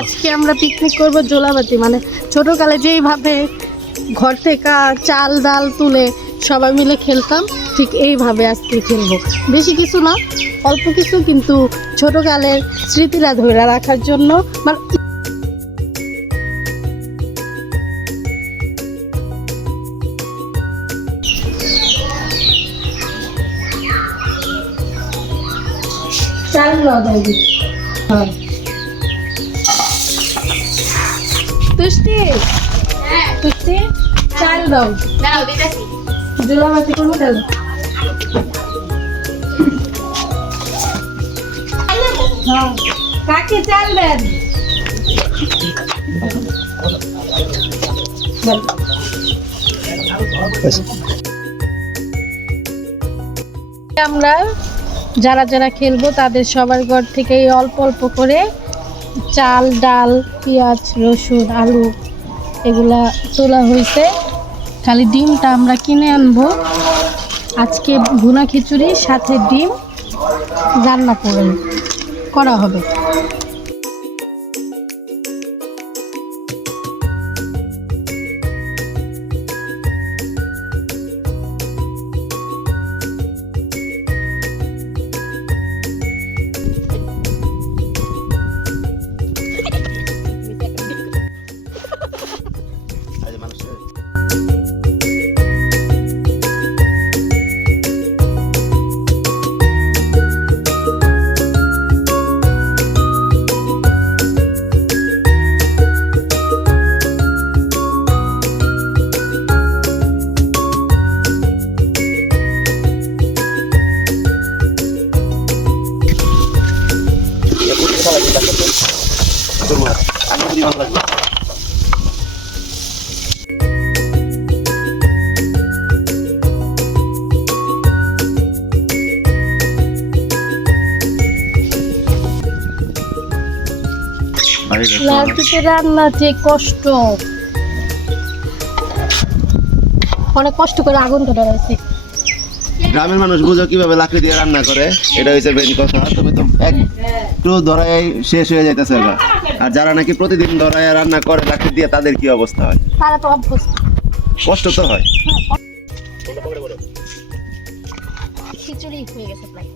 আজকে আমরা পিকনিক করব জোলাবাতি মানে ছোটকালে যেইভাবে ঘর থেকে চাল, ডাল তুলে সবাই মিলে খেলতাম, ঠিক এইভাবে আজকে খেলব। বেশি কিছু না, অল্প কিছু কিন্তু ছোটকালের স্মৃতিরা ধরে রাখার জন্য মানে চাল হ্যাঁ। তুষ্টি? তুষ্টি চাল দাও। জোলাবাতি করব হ্যাঁ। কাকে চাল দেন। আমরা যারা যারা খেলব তাদের সবার ঘর থেকে অল্প অল্প করে চাল, ডাল, পেঁয়াজ, রসুন, আলু এগুলা তোলা হয়েছে। খালি ডিমটা আমরা কিনে আনব। আজকে ভুনা খিচুড়ি, সাথে ডিম রান্না করে করা হবে। রান্না যে কষ্ট অনেক কষ্ট করে আগুনটা ধরাইছে গ্রামের মানুষ বুঝো কীভাবে লাকড়ি দিয়ে রান্না করে এটা হচ্ছে মেন কথা তুমি তো একটু ধরাই শেষ হয়ে যাইতেছে। আর যারা নাকি প্রতিদিন ধরায় রান্না করে লাকড়ি দিয়ে তাদের কি অবস্থা হয়? তারা তো অভ্যস্ত। কষ্ট তো হয়। খিচুড়ি হয়ে গেছে প্রায়।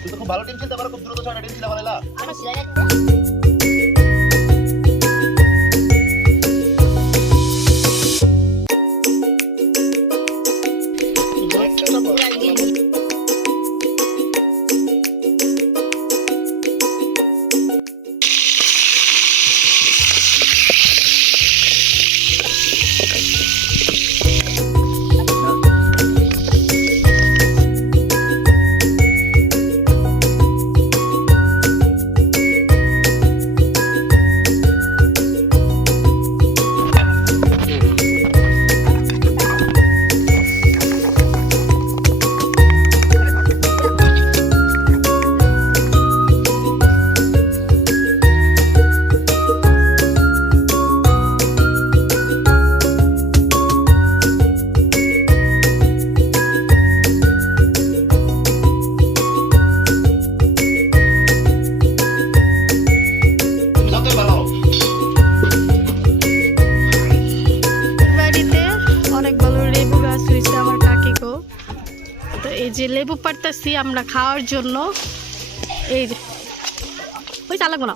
তুমি তো খুব ভালো টিম খেলতে পারো খুব দ্রুত ছয়টা টিম খেলে ভালো আমার লেবু পারতাছি আমরা খাওয়ার জন্য। এই ওই চালাবো না